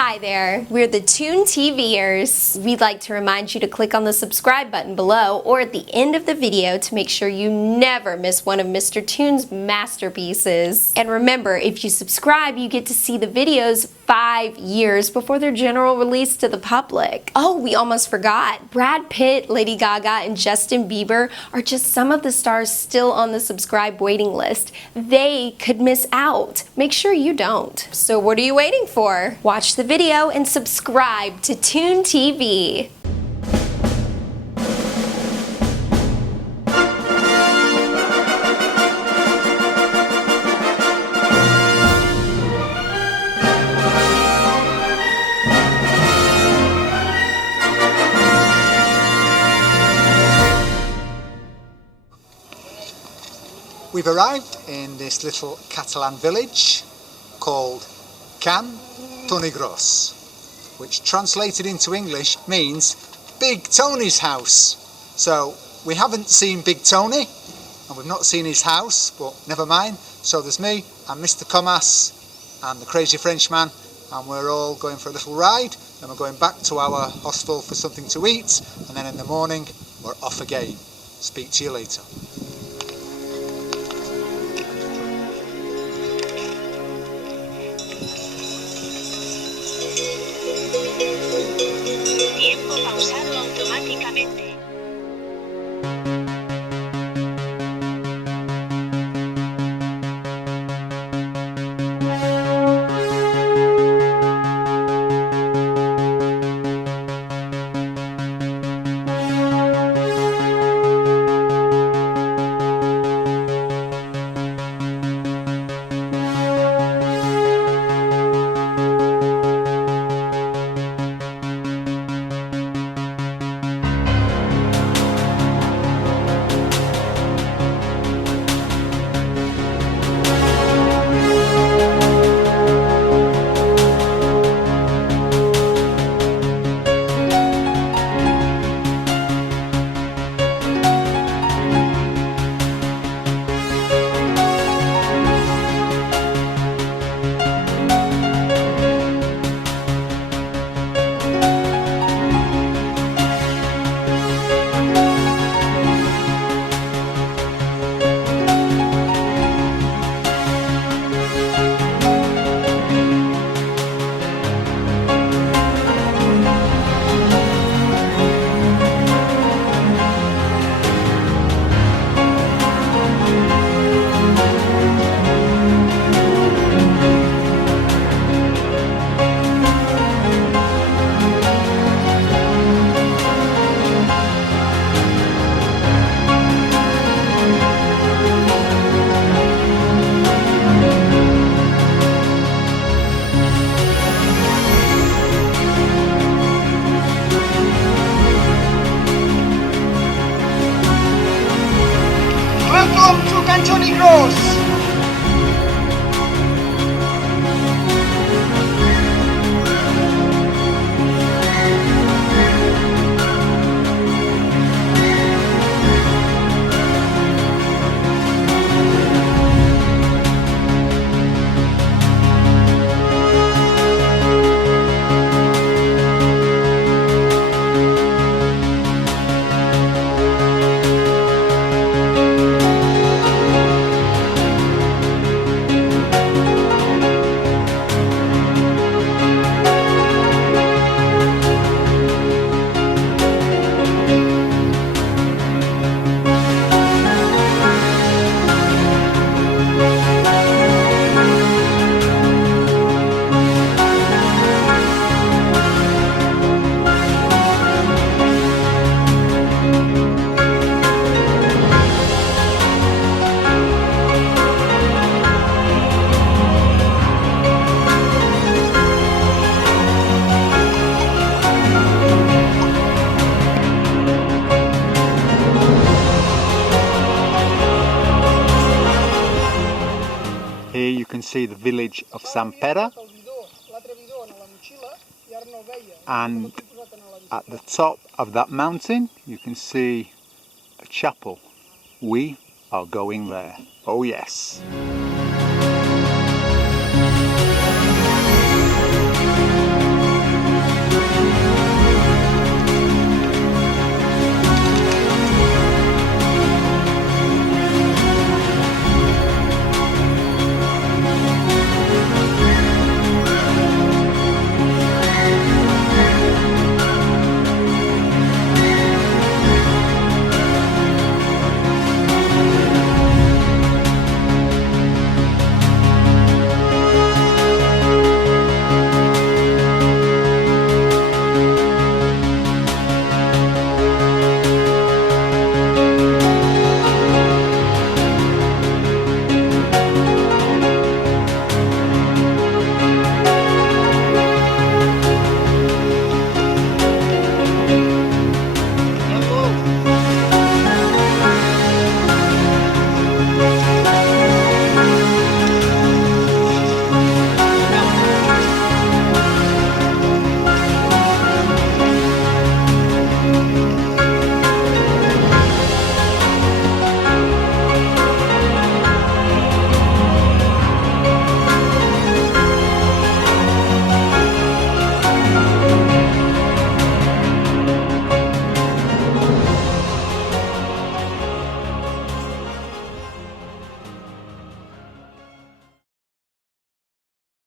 Hi there, we're the Toon TVers. We'd like to remind you to click on the subscribe button below or at the end of the video to make sure you never miss one of Mr. Toon's masterpieces. And remember, if you subscribe, you get to see the videos 5 years before their general release to the public. Oh, we almost forgot. Brad Pitt, Lady Gaga, and Justin Bieber are just some of the stars still on the subscribe waiting list. They could miss out. Make sure you don't. So what are you waiting for? Watch the video and subscribe to Toon TV. We've arrived in this little Catalan village called Cantonigros, which translated into English means Big Tony's house. So we haven't seen Big Tony and we've not seen his house, but never mind. So there's me and Mr. Comas and the crazy Frenchman, and we're all going for a little ride, then we're going back to our hostel for something to eat, and then in the morning we're off again. Speak to you later. Tiempo pausado automáticamente. Welcome to Cantonigros! Here you can see the village of Sant Pere, and at the top of that mountain you can see a chapel. We are going there. Oh yes.